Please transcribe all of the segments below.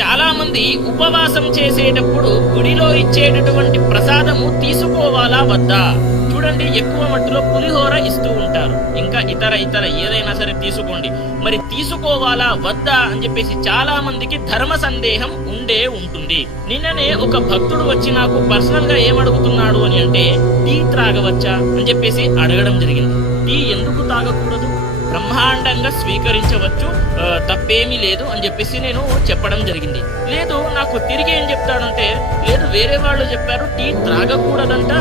చాలా మంది ఉపవాసం చేసేటప్పుడు గుడిలో ఇచ్చేటటువంటి ప్రసాదము తీసుకోవాలా వద్దా? చూడండి, ఎక్కువ మట్టులో పులిహోర ఇస్తూ ఉంటారు, ఇంకా ఇతర ఏదైనా సరే తీసుకోండి. మరి తీసుకోవాలా వద్దా అని చెప్పేసి చాలా మందికి ధర్మ సందేహం ఉంటుంది. నిన్ననే ఒక భక్తుడు వచ్చి నాకు పర్సనల్ గా ఏమడుగుతున్నాడు అని అంటే, టీ త్రాగవచ్చా అని చెప్పేసి అడగడం జరిగింది. టీ ఎందుకు తాగకూడదు? బ్రహ్మాండంగా స్వీకరించవచ్చు, తప్పేమీ లేదు అని చెప్పేసి నేను చెప్పడం జరిగింది. లేదు, నాకు తిరిగి ఏం చెప్తాడంటే, లేదు వేరే వాళ్ళు చెప్పారు టీ త్రాగకూడదంట,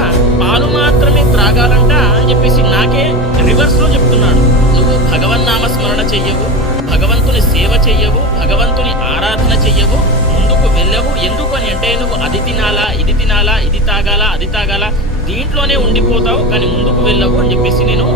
పాలు మాత్రమే త్రాగాలంట అని చెప్పేసి నాకే రివర్స్ లో చెప్తున్నాడు. నువ్వు భగవన్నామ స్మరణ చెయ్యవు, భగవంతుని సేవ చెయ్యవు, భగవంతుని ఆరాధన చెయ్యవు, ముందుకు వెళ్ళవు. ఎందుకు అని అంటే, నువ్వు అది తినాలా, ఇది తినాలా, ఇది తాగాల, అది తాగాల, దీంట్లోనే ఉండిపోతావు, కానీ ముందుకు వెళ్ళవు అని చెప్పేసి నేను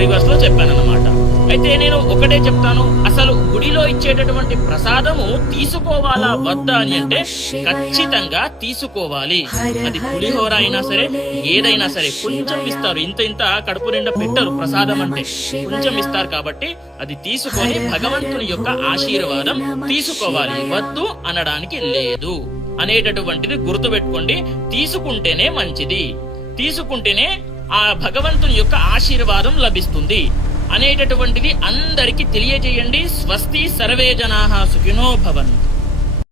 రివర్స్ లో చెప్పాను అన్నమాట. అయితే నేను ఒకటే చెప్తాను, అసలు గుడిలో ఇచ్చేటటువంటి ప్రసాదము తీసుకోవాలా వద్దా అని అంటే ఖచ్చితంగా తీసుకోవాలి. అది పులిహోర అయినా సరే, ఏదైనా సరే కొంచెం ఇస్తారు, ఇంత కడుపు నిండా పెట్టరు. ప్రసాదం అంటే కొంచెం ఇస్తారు కాబట్టి అది తీసుకొని భగవంతుని యొక్క ఆశీర్వాదం తీసుకోవాలి. వద్దు అనడానికి లేదు అనేటటువంటిది గుర్తుపెట్టుకోండి. తీసుకుంటేనే మంచిది, తీసుకుంటేనే ఆ భగవంతుని యొక్క ఆశీర్వాదం లభిస్తుంది అనేటటువంటిది అందరికీ తెలియజేయండి. స్వస్తి, సర్వే జనాః సుఖినో భవంతు.